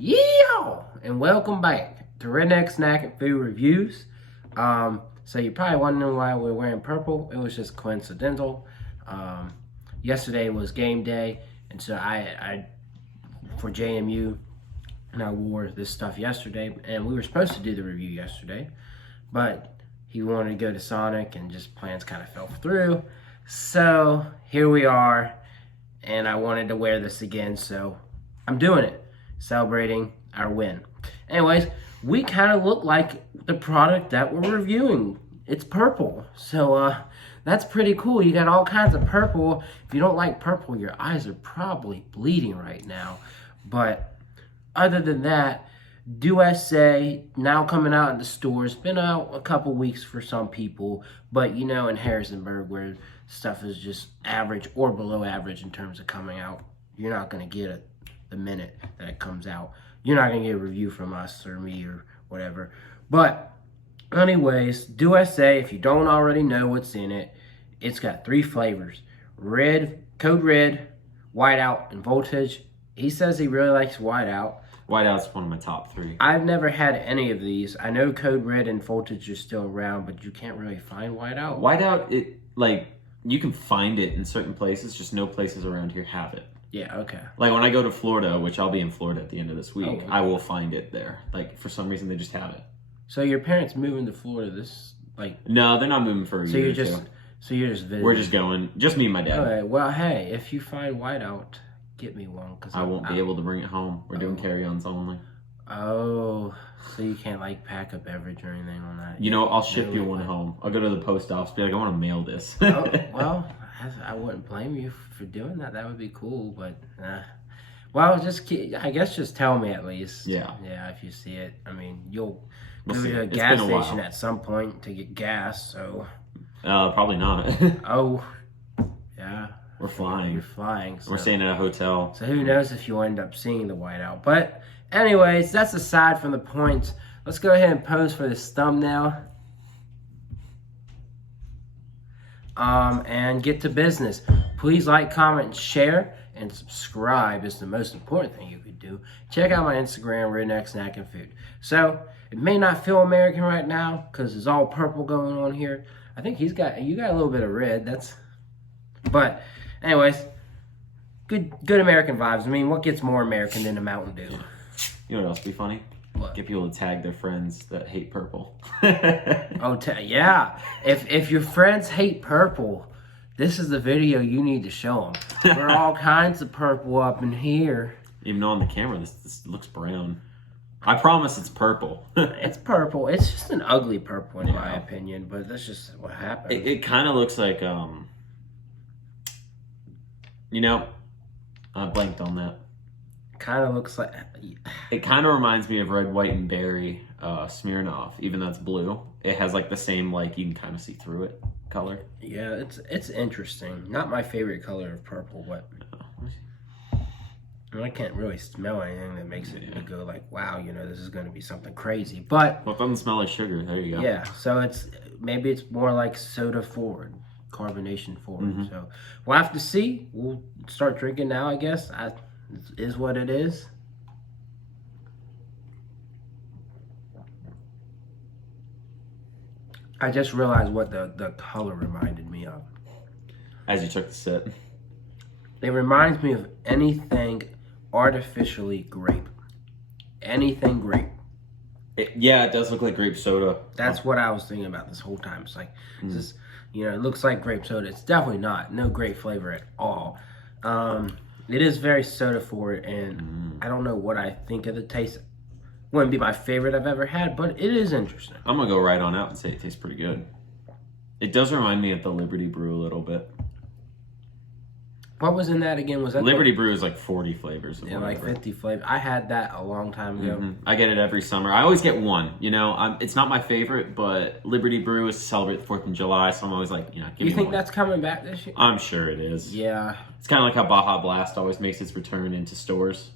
Yeah, and welcome back to Redneck Snack and Food Reviews. So you're probably wondering why we're wearing purple. It was just coincidental. Yesterday was game day, and so I for JMU, and I wore this stuff yesterday, and we were supposed to do the review yesterday, but he wanted to go to Sonic, and just plans kind of fell through. So here we are, and I wanted to wear this again, so I'm doing it, celebrating our win. Anyways, we kind of look like the product that we're reviewing. It's purple, so that's pretty cool. You got all kinds of purple. If you don't like purple, your eyes are probably bleeding right now. But other than that, DEW-S-A now coming out in the stores. Been out a couple weeks for some people, but you know, in Harrisonburg where stuff is just average or below average in terms of coming out, you're not going to get it the minute that it comes out. You're not going to get a review from us or me or whatever. But anyways, DEW-S-A, if you don't already know what's in it, it's got 3 flavors. Red, Code Red, Whiteout, and Voltage. He says he really likes Whiteout. Whiteout's one of my top 3. I've never had any of these. I know Code Red and Voltage are still around, but you can't really find Whiteout. Whiteout, you can find it in certain places, just no places around here have it. Yeah, okay. Like, when I go to Florida, which I'll be in Florida at the end of this week, okay. I will find it there. Like, for some reason, they just have it. So your parents moving to Florida No, they're not moving for a year or two. So you're just visiting? We're just going, just me and my dad. Okay, well, hey, if you find Whiteout, get me one. Cause I won't be able to bring it home. We're doing carry-ons only. Oh, so you can't, pack a beverage or anything on that? You know, I'll ship you one home. I'll go to the post office, be like, I want to mail this. Oh, well, I wouldn't blame you for doing that. That would be cool, but... Well, I guess just tell me at least. Yeah. Yeah, if you see it. I mean, you'll We'll go see. to a It's gas been a station while. at some point to get gas, so... Probably not. Oh, yeah. We're flying. You're flying. So. We're staying at a hotel. So who knows if you'll end up seeing the Whiteout. But anyways, that's aside from the points. Let's go ahead and pose for this thumbnail. And get to business. Please like, comment, and share. And subscribe is the most important thing you could do. Check out my Instagram, Redneck Snack and Food. So, it may not feel American right now, because there's all purple going on here. I think you got a little bit of red. But, anyways, good American vibes. I mean, what gets more American than a Mountain Dew? You know what else would be funny? What? Get people to tag their friends that hate purple. Oh, yeah. If your friends hate purple, this is the video you need to show them. There are all kinds of purple up in here. Even though on the camera, this looks brown. I promise it's purple. It's purple. It's just an ugly purple in my opinion, but that's just what happened. It kind of looks like, I blanked on that. Kind of looks like... It kind of reminds me of Red, White, and Berry Smirnoff, even though it's blue. It has the same, you can kind of see through it color. Yeah, it's interesting. Not my favorite color of purple, but... I can't really smell anything that makes it go wow, this is going to be something crazy. But... Well, it doesn't smell like sugar. There you go. Yeah, so maybe it's more like soda forward. Carbonation forward. Mm-hmm. So we'll have to see. We'll start drinking now, I guess. It is what it is. I just realized what the color reminded me of. As you took the sip. It reminds me of anything artificially grape. Anything grape. It does look like grape soda. That's what I was thinking about this whole time. It's like, this, it looks like grape soda. It's definitely not. No grape flavor at all. It is very soda forward, and I don't know what I think of the taste. Wouldn't be my favorite I've ever had, but it is interesting. I'm going to go right on out and say it tastes pretty good. It does remind me of the Liberty Brew a little bit. What was in that again? Was that Liberty Brew is 40 flavors. Yeah, 50 flavors. I had that a long time ago. I get it every summer. I always get one. It's not my favorite, but Liberty Brew is to celebrate the 4th of July, so I'm always give me one. You think that's coming back this year? I'm sure it is. Yeah. It's kind of like how Baja Blast always makes its return into stores.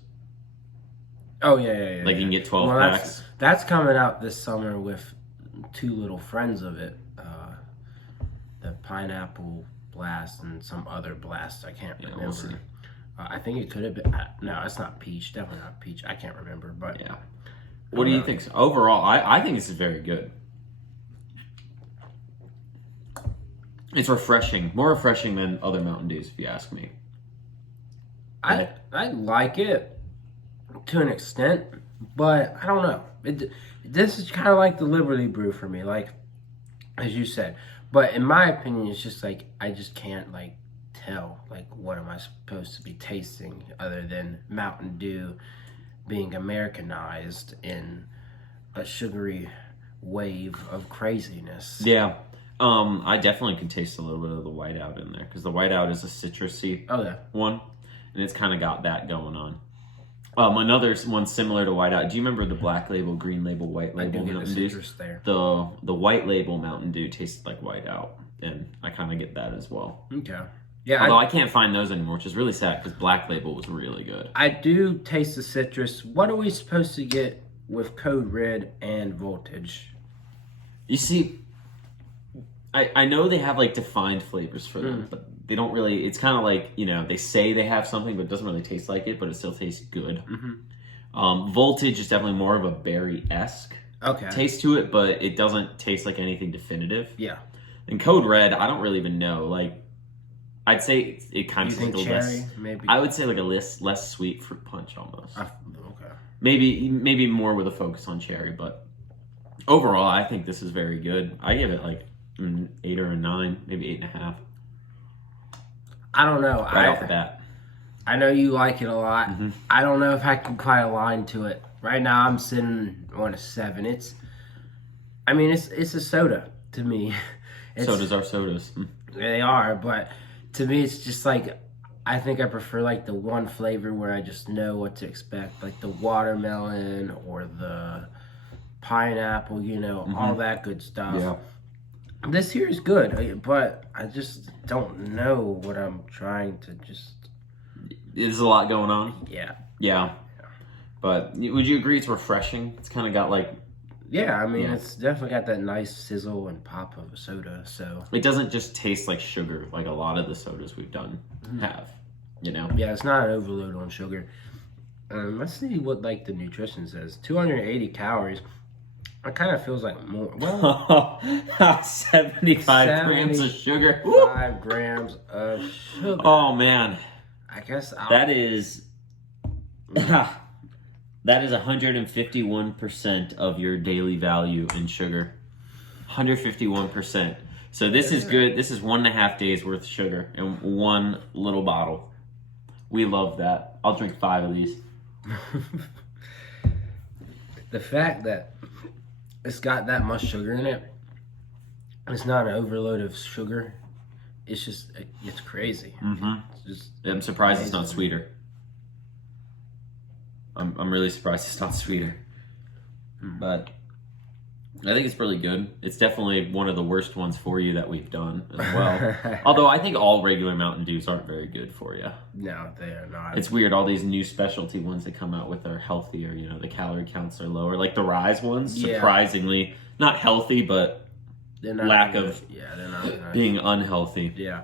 Oh, yeah. You can get 12 packs. That's coming out this summer with 2 little friends of it. The Pineapple Blast and some other blast I can't remember. We'll see. I think it could have been. No, it's not peach. Definitely not peach. I can't remember, but Yeah. What do you think? Overall, I think this is very good. It's refreshing, more refreshing than other Mountain Dews, if you ask me. I like it to an extent, but I don't know. This is kind of like the Liberty Brew for me, like as you said. But in my opinion, it's just like I just can't like tell like what am I supposed to be tasting other than Mountain Dew being Americanized in a sugary wave of craziness. Yeah. I definitely can taste a little bit of the whiteout in there because the whiteout is a citrusy one, and it's kind of got that going on. Another one similar to whiteout. Do you remember the black label, green label, white label Mountain Dew? The white label Mountain Dew tastes like whiteout, and I kind of get that as well. Okay. Yeah. Although I can't find those anymore, which is really sad because black label was really good. I do taste the citrus. What are we supposed to get with Code Red and Voltage? You see, I know they have like defined flavors for them, but they don't really. It's kind of like, you know, they say they have something, but it doesn't really taste like it, but it still tastes good. Voltage is definitely more of a berry-esque taste to it, but it doesn't taste like anything definitive. Yeah. And Code Red, I don't really even know. Like, I'd say it kind of tastes like a cherry, maybe. I would say like a less sweet fruit punch almost. Okay. Maybe more with a focus on cherry, but overall, I think this is very good. I give it like an 8 or a 9, maybe 8.5. I don't know. Right off the bat. I know you like it a lot. I don't know if I can quite align to it. Right now, I'm sitting on a 7. It's a soda to me. Sodas are sodas. They are, but to me, it's just like I think I prefer like the one flavor where I just know what to expect, like the watermelon or the pineapple. You know, all that good stuff. Yeah. This here is good, but I just don't know what I'm trying to just... There's a lot going on. Yeah. But would you agree it's refreshing? It's kind of got like... Yeah, I mean, it's definitely got that nice sizzle and pop of a soda, so... It doesn't just taste like sugar like a lot of the sodas we've done have, you know? Yeah, it's not an overload on sugar. Let's see what, like, the nutrition says. 280 calories. It kind of feels like more. Well, 75 grams of sugar. 5 grams of sugar. Oh, man. I guess that is 151% of your daily value in sugar. 151%. So this is good. This is 1.5 days worth of sugar in one little bottle. We love that. I'll drink 5 of these. The fact that it's got that much sugar in it, it's not an overload of sugar. It's just, it's crazy. It's just I'm surprised amazing. It's not sweeter. I'm really surprised it's not sweeter. But I think it's really good. It's definitely one of the worst ones for you that we've done as well. Although I think all regular Mountain Dews aren't very good for you. No, they are not. It's weird. All these new specialty ones that come out with are healthier. You know, the calorie counts are lower. Like the Rise ones, surprisingly, not healthy, but they're not lack good. of they're not being unhealthy. Yeah.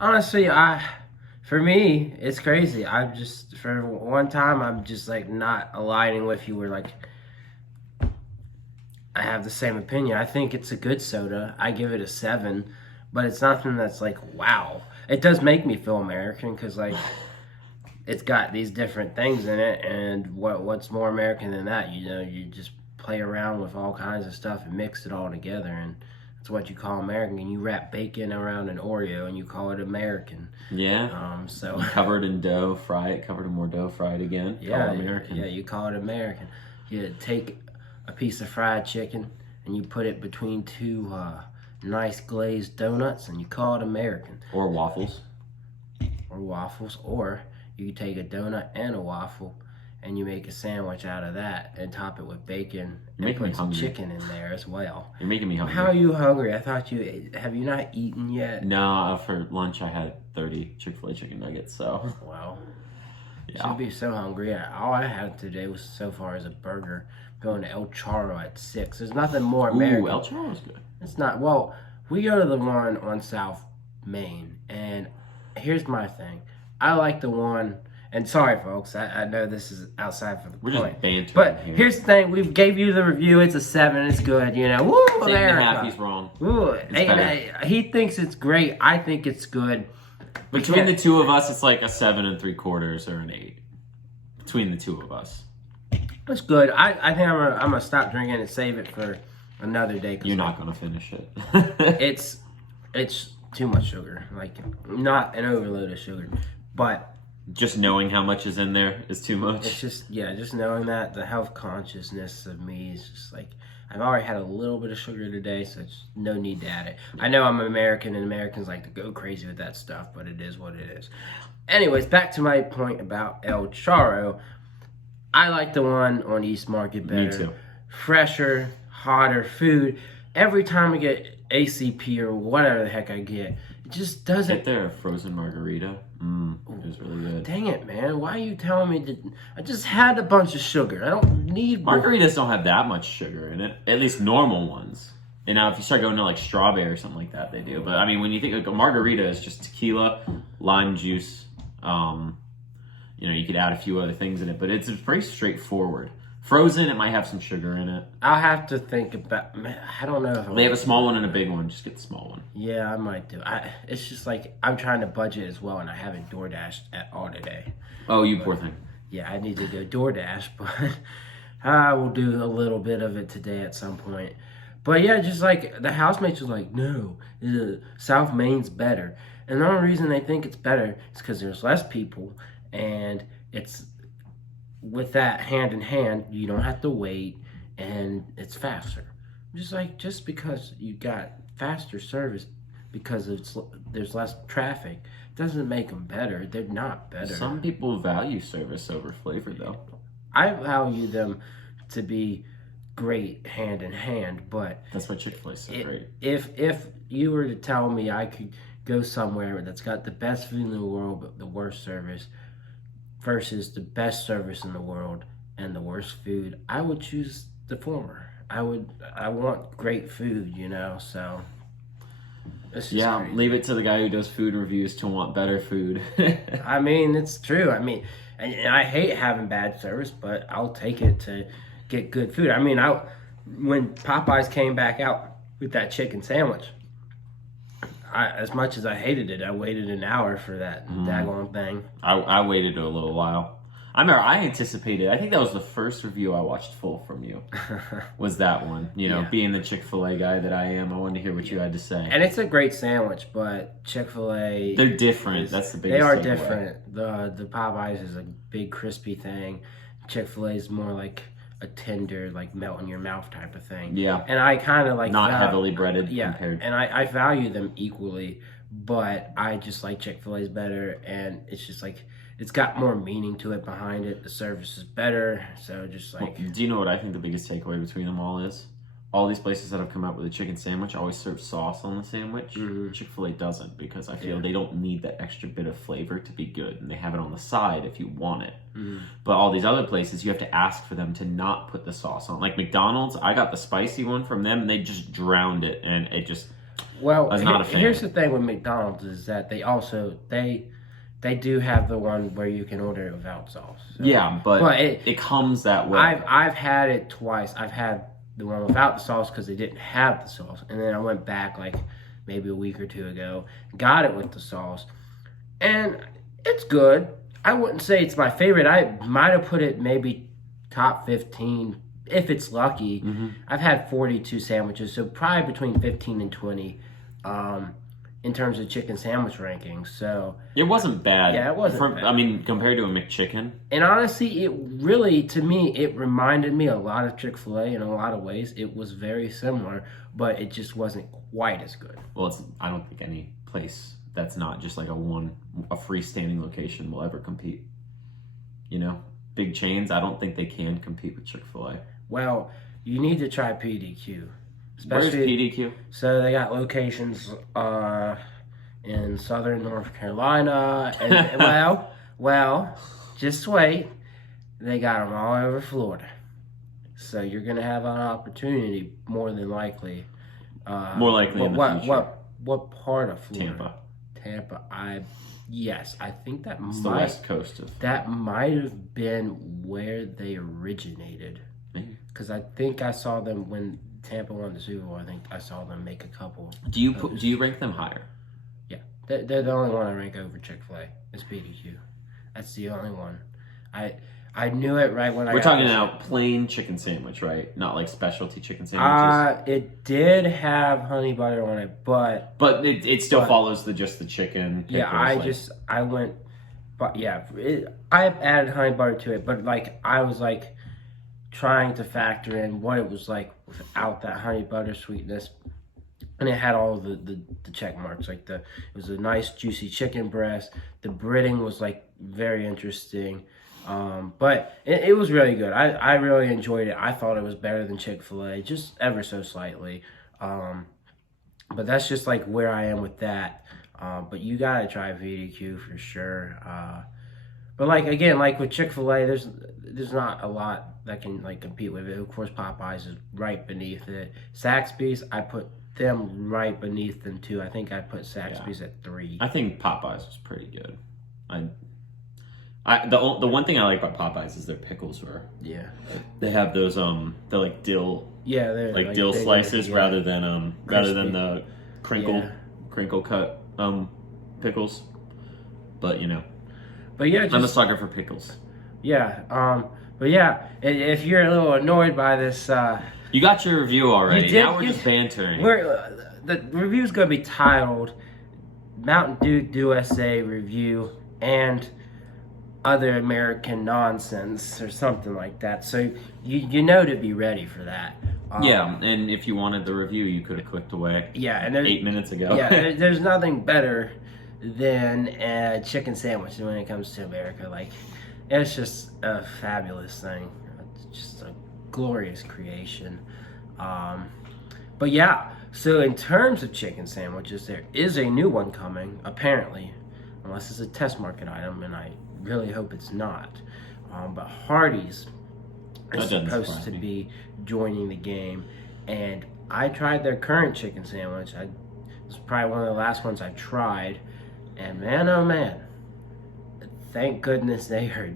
Honestly, for me, it's crazy. I'm just, for one time, I'm just like not aligning with you. We're like, I have the same opinion. I think it's a good soda. I give it a 7, but it's nothing that's like, wow. It does make me feel American because, like, it's got these different things in it, and what's more American than that? You know, you just play around with all kinds of stuff and mix it all together, and that's what you call American. And you wrap bacon around an Oreo, and you call it American. Yeah. So cover it in dough, fry it. Covered in more dough, fry it again. Yeah, call it American. Yeah, you call it American. You take a piece of fried chicken and you put it between 2 nice glazed donuts, and you call it American. Or waffles. Or you take a donut and a waffle and you make a sandwich out of that and top it with bacon and put some chicken in there as well. You're making me hungry. How are you hungry? I thought have you not eaten yet? No, for lunch I had 30 Chick-fil-A chicken nuggets, so. Wow. Yeah. Should be so hungry. All I had today was so far as a burger. Going to El Charro at 6. There's nothing more American. Ooh, El Charro's good. It's not. Well, we go to the one on South Main, and here's my thing. I like the one And sorry, folks, I know this is outside for the We're point. just bantering But here. here's the thing: we gave you the review. It's a 7. It's good. You know, woo, it's America. 8.5. He's wrong. Woo, he thinks it's great. I think it's good. Between the two of us, it's like a 7 3/4 or an 8. Between the two of us, it's good. I think I'm gonna stop drinking and save it for another day. You're not gonna finish it. it's too much sugar. Like, not an overload of sugar, but just knowing how much is in there is too much. It's just knowing that the health consciousness of me is just like, I've already had a little bit of sugar today, so it's no need to add it. I know I'm American, and Americans like to go crazy with that stuff, but it is what it is. Anyways, back to my point about El Charro. I like the one on East Market better. Me too. Fresher, hotter food. Every time I get ACP or whatever the heck I get, it just doesn't. Get their frozen margarita. It was really good. Dang it, man! Why are you telling me that? I just had a bunch of sugar. I don't need margaritas. Don't have that much sugar in it. At least normal ones. And now, if you start going to like strawberry or something like that, they do. But I mean, when you think like a margarita is just tequila, lime juice. You could add a few other things in it, but it's pretty straightforward. Frozen, it might have some sugar in it. I'll have to think about. I don't know. They have a small one and a big one. Just get the small one. Yeah, I might do. It's just like I'm trying to budget as well, and I haven't DoorDashed at all today. Oh, you poor thing. Yeah, I need to go DoorDash, but I will do a little bit of it today at some point. But yeah, just like the housemates was like, no, South Maine's better. And the only reason they think it's better is because there's less people, and it's with that hand in hand, you don't have to wait, and it's faster. Just because you got faster service because there's less traffic doesn't make them better. They're not better. Some people value service over flavor, though. I value them to be great hand in hand, but that's why Chick-fil-A's so great. If you were to tell me I could go somewhere that's got the best food in the world but the worst service versus the best service in the world and the worst food, I would choose the former. I want great food, so yeah, crazy. Leave it to the guy who does food reviews to want better food. I mean, it's true. I mean, and I hate having bad service, but I'll take it to get good food. I mean, when Popeyes came back out with that chicken sandwich, as much as I hated it, I waited an hour for that daggone thing. I waited a little while. I remember I anticipated, I think that was the first review I watched full from you, was that one. Being the Chick-fil-A guy that I am, I wanted to hear what you had to say. And it's a great sandwich, but Chick-fil-A... They're different. That's the biggest They are takeaway. different. The Popeyes is a big crispy thing. Chick-fil-A is more like a tender, like melt in your mouth type of thing. Yeah. And I kind of like... Not heavily breaded compared. And I value them equally, but I just like Chick-fil-A's better, and it's just like... It's got more meaning to it behind it. The service is better. So just like... Well, do you know what I think the biggest takeaway between them all is? All these places that have come out with a chicken sandwich always serve sauce on the sandwich. Mm-hmm. Chick-fil-A doesn't, because I feel they don't need that extra bit of flavor to be good. And they have it on the side if you want it. Mm-hmm. But all these other places, you have to ask for them to not put the sauce on. Like McDonald's, I got the spicy one from them, and they just drowned it. And it just... Well, I was not a fan. Here's the thing with McDonald's is that they also... They do have the one where you can order it without sauce. So. Yeah, but it comes that way. I've had it twice. I've had the one without the sauce because they didn't have the sauce. And then I went back like maybe a week or two ago, got it with the sauce. And it's good. I wouldn't say it's my favorite. I might have put it maybe top 15 if it's lucky. Mm-hmm. I've had 42 sandwiches, so probably between 15 and 20. In terms of chicken sandwich rankings, so... It wasn't bad. Yeah, it wasn't bad. I mean, compared to a McChicken. And honestly, it really, to me, it reminded me a lot of Chick-fil-A in a lot of ways. It was very similar, but it just wasn't quite as good. Well, I don't think any place that's not just like a freestanding location will ever compete. Big chains, I don't think they can compete with Chick-fil-A. Well, you need to try PDQ. Where's PDQ? So they got locations in southern North Carolina, and well, just wait. They got them all over Florida. So you're gonna have an opportunity, more than likely. More likely in the future. What part of Florida? Tampa. I Yes, I think It's the west coast of... That might have been where they originated. Maybe. Because I think I saw them when Tampa won the Super Bowl. I think I saw them make a couple. Do you rank them higher? Yeah, they're the only one I rank over Chick-fil-A. It's BDQ. That's the only one. I knew it right when We're talking about plain chicken sandwich, right? Not like specialty chicken sandwiches. It did have honey butter on it, but it still follows just the chicken. Pickles, yeah, I went, but yeah, I added honey butter to it, but like I was like trying to factor in what it was like without that honey butter sweetness, and it had all the check marks. Like it was a nice juicy chicken breast. The breading was like very interesting. But it was really good. I really enjoyed it. I thought it was better than Chick-fil-A, just ever so slightly. But that's just like where I am with that. But you gotta try VDQ for sure. But like again, like with Chick-fil-A, there's not a lot that can like compete with it. Of course, Popeyes is right beneath it. Zaxby's, I put them right beneath them too. I think I put Zaxby's at 3. I think Popeyes was pretty good. The one thing I like about Popeyes is their pickles they have those the like dill they're like dill slices rather than the crinkle cut pickles, but I'm a sucker for pickles. But yeah, if you're a little annoyed by this, you got your review already. Now we're just bantering. The review's gonna be titled Mountain Dew DEW-S-A review and other American nonsense or something like that. So you know to be ready for that. And if you wanted the review, you could have clicked away. And 8 minutes ago. There's nothing better than a chicken sandwich when it comes to America. Like, it's just a fabulous thing. It's just a glorious creation. But yeah, so in terms of chicken sandwiches, there is a new one coming, apparently, unless it's a test market item, and I really hope it's not. But Hardee's is supposed to be joining the game, and I tried their current chicken sandwich. It was probably one of the last ones I tried, and man, oh man, thank goodness they are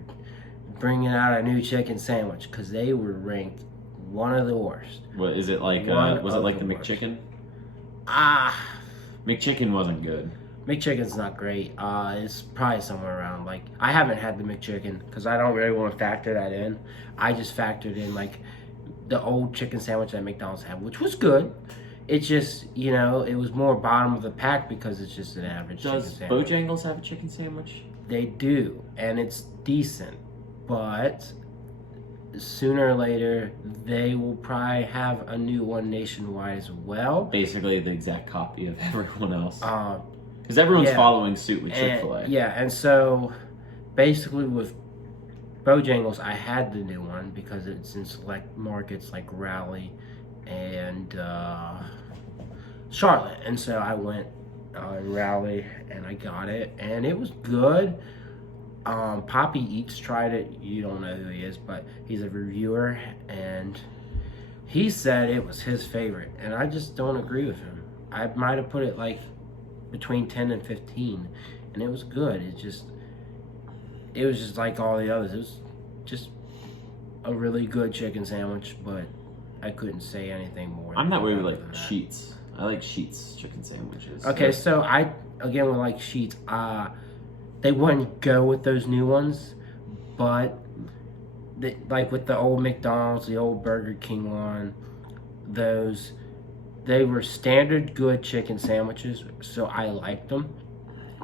bringing out a new chicken sandwich, because they were ranked one of the worst. What is it like? Was it like the McChicken? McChicken wasn't good. McChicken's not great. It's probably somewhere around, like, I haven't had the McChicken because I don't really want to factor that in. I just factored in like the old chicken sandwich that McDonald's had, which was good. It's just, it was more bottom of the pack because it's just an average chicken sandwich. Does Bojangles have a chicken sandwich? They do, and it's decent, but sooner or later they will probably have a new one nationwide as well. Basically the exact copy of everyone else. Because everyone's following suit with Chick-fil-A. And so basically with Bojangles, I had the new one because it's in select markets like Raleigh and Charlotte. And so I went in Raleigh and I got it, and it was good. Poppy Eats tried it. You don't know who he is, but he's a reviewer, and he said it was his favorite, and I just don't agree with him. I might have put it like between 10 and 15, and it was good. It was just like all the others. It was just a really good chicken sandwich, but I couldn't say anything more. I'm not really like Sheetz. I like Sheetz chicken sandwiches. Okay, so I again would like Sheetz. They wouldn't go with those new ones, but like with the old McDonald's, the old Burger King one, they were standard good chicken sandwiches, so I liked them,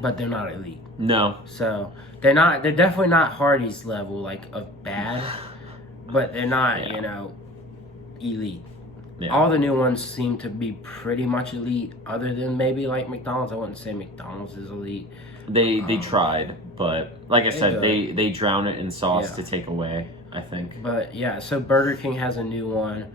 but they're not elite. No. So they're definitely not Hardee's level, like, of bad, but they're not, elite. Yeah. All the new ones seem to be pretty much elite, other than maybe like McDonald's. I wouldn't say McDonald's is elite. They tried, but like I said, they drown it in sauce to take away, I think. But yeah, so Burger King has a new one.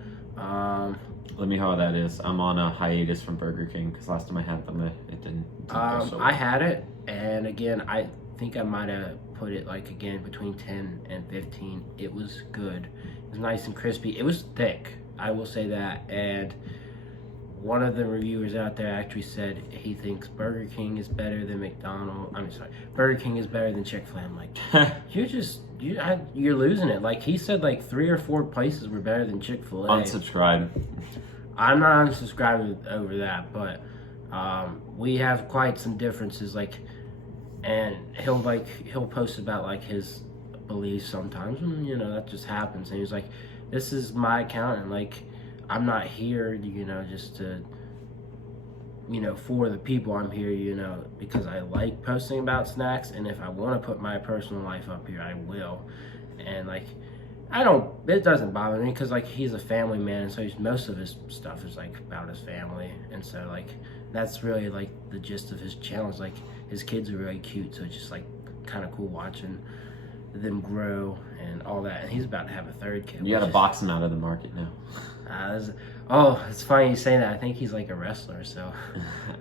Let me know how that is. I'm on a hiatus from Burger King because last time I had them, it didn't go so well. I had it, and again, I think I might have put it like again between 10 and 15. It was good. It was nice and crispy. It was thick, I will say that. And one of the reviewers out there actually said he thinks Burger King is better than McDonald's. I'm sorry, Burger King is better than Chick-fil-A. I'm like, you're losing it. Like, he said like 3 or 4 places were better than Chick-fil-A. Unsubscribe. I'm not unsubscribing over that, but we have quite some differences. Like, and he'll post about like his beliefs sometimes, and you know that just happens. And he's like, this is my account, and like, I'm not here, you know, just to, you know, for the people. I'm here, you know, because I like posting about snacks, and if I want to put my personal life up here, I will. And like, it doesn't bother me, because like, he's a family man, and so most of his stuff is like about his family, and so like, that's really like the gist of his channel. Is like, his kids are really cute, so it's just like kind of cool watching them grow and all that. And he's about to have a 3rd kid. You gotta box him out of the market now. It's funny you say that. I think he's like a wrestler, so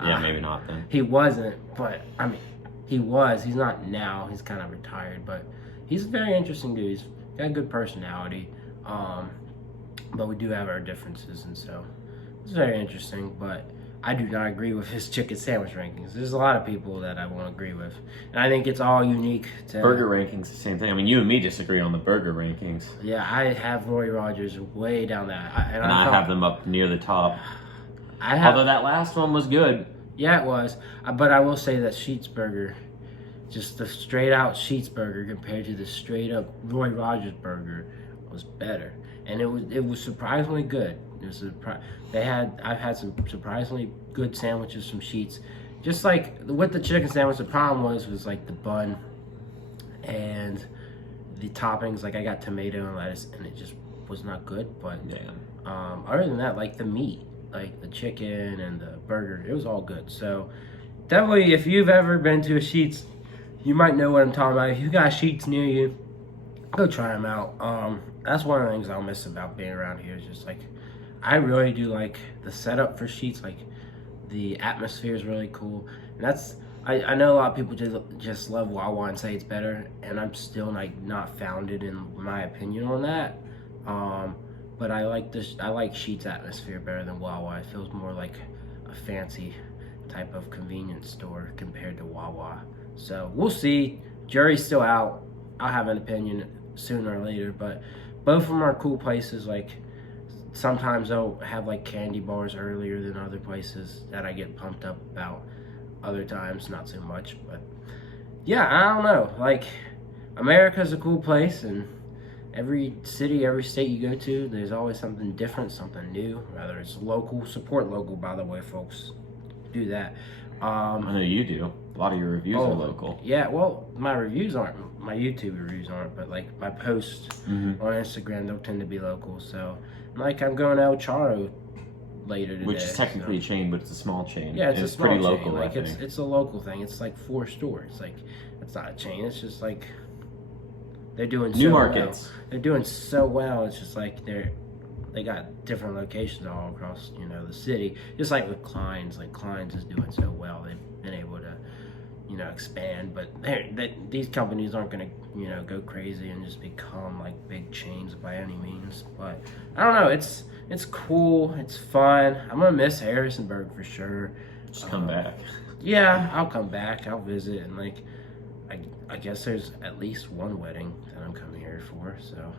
yeah, maybe not then. He wasn't, but I mean, he was. He's not now. He's kind of retired, but he's a very interesting dude. He's got a good personality, but we do have our differences, and so it's very interesting. But I do not agree with his chicken sandwich rankings. There's a lot of people that I won't agree with, and I think it's all unique to burger rankings. The same thing. I mean, you and me disagree on the burger rankings. Yeah, I have Roy Rogers way down that, and I have them up near the top. Although that last one was good. Yeah, it was. But I will say that Sheetz burger, just the straight out Sheetz burger compared to the straight up Roy Rogers burger, was better, and it was surprisingly good. I've had some surprisingly good sandwiches from Sheetz. Just like with the chicken sandwich, the problem was like the bun and the toppings. Like, I got tomato and lettuce, and it just was not good. But other than that, like the meat, like the chicken and the burger, it was all good. So definitely, if you've ever been to a Sheetz, you might know what I'm talking about. If you got Sheetz near you, go try them out. That's one of the things I'll miss about being around here, is just like, I really do like the setup for Sheetz. Like, the atmosphere is really cool, and I know a lot of people just love Wawa and say it's better, and I'm still like not founded in my opinion on that. But I like Sheetz atmosphere better than Wawa. It feels more like a fancy type of convenience store compared to Wawa. So we'll see. Jury's still out. I'll have an opinion sooner or later, but both of them are cool places. Like, sometimes they'll have like candy bars earlier than other places that I get pumped up about. Other times, not so much. But yeah, I don't know. Like, America's a cool place, and every city, every state you go to, there's always something different, something new. Whether it's local, support local, by the way, folks. Do that. I know you do. A lot of your reviews are local. Yeah, well, my reviews aren't. My YouTube reviews aren't, but like my posts on Instagram, they'll tend to be local. So, like, I'm going to El Charo later today. Which is technically a chain, but it's a small chain. Yeah, it's a small pretty chain. local. Like, it's a local thing. It's like 4 stores. Like, it's not a chain. It's just like they're doing new markets. Well. They're doing so well. It's just like they got different locations all across, you know, the city. Just like with Klein's. Like, Klein's is doing so well. They've been able to, you know, expand. But these companies aren't going to, you know, go crazy and just become like big chains by any means. But I don't know. It's cool. It's fun. I'm gonna miss Harrisonburg for sure. Just come back. Yeah, I'll come back. I'll visit, and like, I guess there's at least one wedding that I'm coming here for. So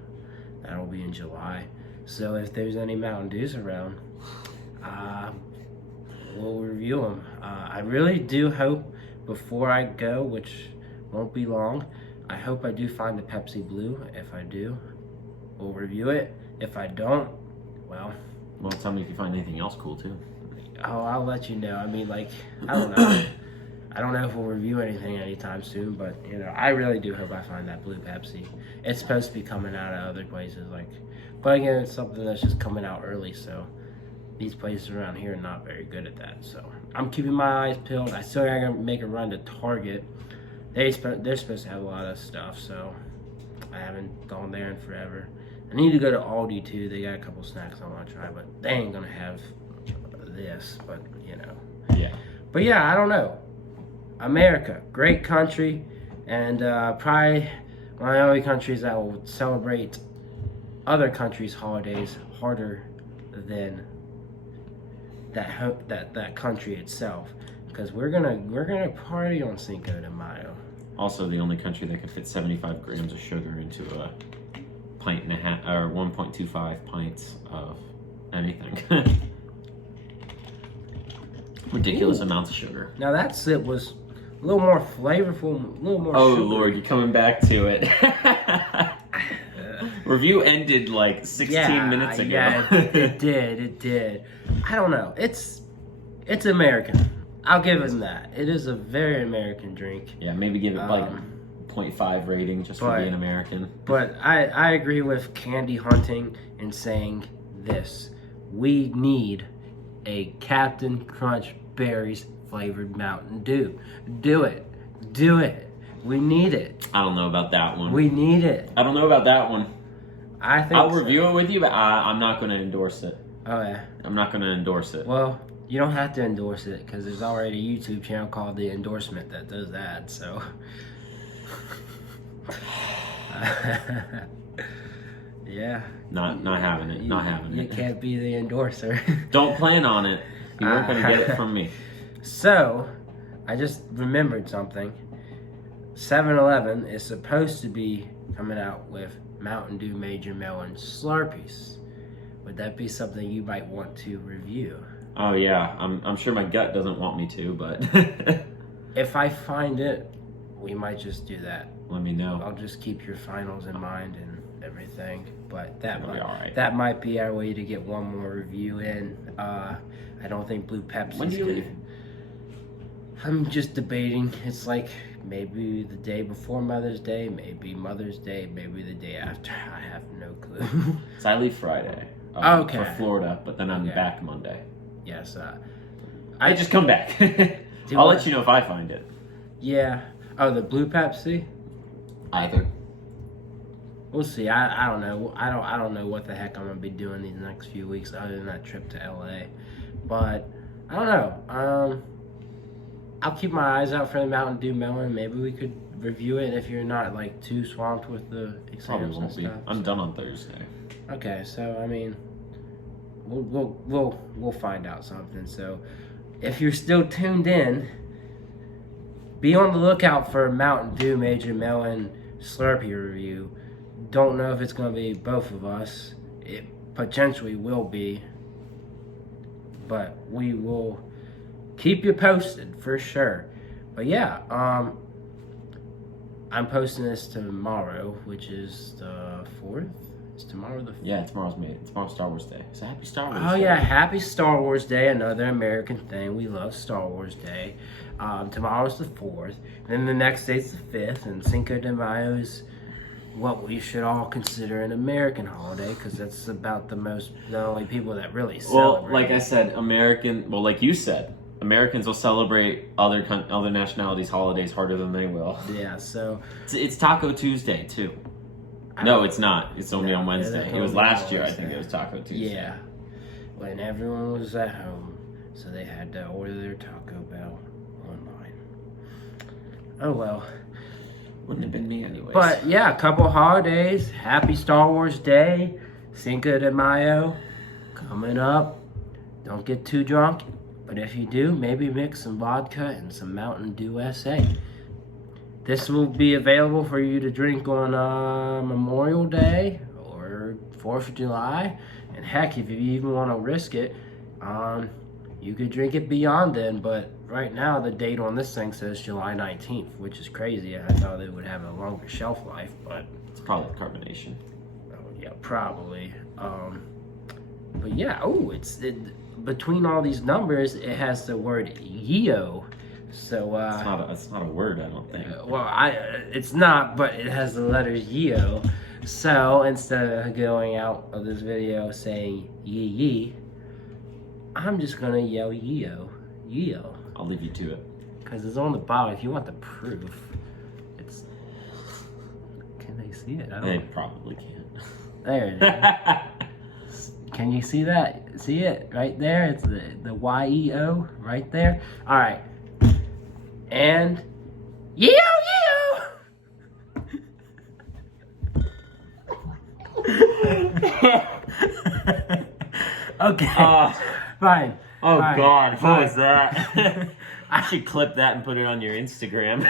that'll be in July. So if there's any Mountain Dews around, we'll review them. I really do hope before I go, which won't be long, I hope I do find the Pepsi Blue. If I do, we'll review it. If I don't, well, tell me if you find anything else cool too. Oh, I'll let you know. I mean, like, I don't know. I don't know if we'll review anything anytime soon, but, you know, I really do hope I find that blue Pepsi. It's supposed to be coming out of other places, like, but again, it's something that's just coming out early, so these places around here are not very good at that. So I'm keeping my eyes peeled. I still gotta make a run to Target. They're supposed to have a lot of stuff, so I haven't gone there in forever. I need to go to Aldi too. They got a couple snacks I want to try, but they ain't gonna have this. But you know, yeah. But yeah, I don't know. America, great country, and probably one of the only countries that will celebrate other countries' holidays harder than that country itself, because we're gonna party on Cinco de Mayo. Also, the only country that can fit 75 grams of sugar into a pint and a half, or 1.25 pints of anything. Ridiculous amounts of sugar. Now that sip was a little more flavorful, a little more. Oh sugary. Lord, you're coming back to it. Review ended like 16 minutes ago. Yeah, it did. I don't know. It's American. I'll give it that. It is a very American drink. Yeah, maybe give it like 0.5 rating just for being American. But I agree with Candy Hunting in saying this. We need a Captain Crunch Berries flavored Mountain Dew. Do it. We need it. I don't know about that one. We need it. I don't know about that one. I think I'll review it with you, but I'm not going to endorse it. Oh, yeah. I'm not going to endorse it. Well, you don't have to endorse it because there's already a YouTube channel called The Endorsement that does that, so. Yeah. Not having it. Not having it. You can't be the endorser. Don't plan on it. You weren't going to get it from me. So, I just remembered something. 7-Eleven is supposed to be coming out with Mountain Dew Major Melon Slurpees. Would that be something you might want to review? Oh yeah, I'm sure my gut doesn't want me to, but if I find it, we might just do that. Let me know. I'll just keep your finals in mind and everything, but that might be our way to get one more review in. I don't think Blue Pepsi's When do you leave? I'm just debating. It's like maybe the day before Mother's Day, maybe Mother's Day, maybe the day after. I have no clue. So I leave Friday okay. for Florida, but then I'm back Monday. Yes. I just come back. I'll let you know if I find it. Yeah. Oh, the Blue Pepsi? Either. We'll see. I don't know. I don't know what the heck I'm gonna be doing these next few weeks other than that trip to LA. But I don't know. I'll keep my eyes out for the Mountain Dew Melon. Maybe we could review it if you're not like too swamped with the exams and stuff. I'm done on Thursday. Okay, so I mean, we'll find out something. So if you're still tuned in, be on the lookout for Mountain Dew Major Melon Slurpee review. Don't know if it's gonna be both of us. It potentially will be, but we will keep you posted for sure. But yeah, I'm posting this tomorrow, which is the 4th. Is tomorrow the 4th? Yeah, tomorrow's Star Wars Day. So happy Star Wars Day. Oh yeah, happy Star Wars Day, another American thing. We love Star Wars Day. Tomorrow's the 4th. Then the next day's the 5th, and Cinco de Mayo is what we should all consider an American holiday, because that's about the only people that really celebrate. Well, like I said, like you said, Americans will celebrate other nationalities' holidays harder than they will. Yeah, so it's Taco Tuesday too. No, it's not. It's only on Wednesday. It was last year, I think. It was Taco Tuesday. Yeah, when everyone was at home, so they had to order their Taco Bell online. Oh well. Wouldn't have been me anyways. But yeah, a couple holidays. Happy Star Wars Day, Cinco de Mayo, coming up. Don't get too drunk. But if you do, maybe mix some vodka and some Mountain Dew S-A. This will be available for you to drink on Memorial Day or 4th of July. And heck, if you even want to risk it, you could drink it beyond then. But right now, the date on this thing says July 19th, which is crazy. I thought it would have a longer shelf life, but it's probably carbonation. Oh, yeah, probably. But yeah, between all these numbers, it has the word YEO. So it's not a word, I don't think. It's not, but it has the letters YEO. So instead of going out of this video saying yee, I'm just gonna yell YEO. I'll leave you to it. Because it's on the bottom. If you want the proof, it's. Can they see it? They probably can't. There it is. Can you see that? See it right there? It's the YEO right there. All right. And YEO. Okay. Fine. Oh, right. God. What was that? I should clip that and put it on your Instagram.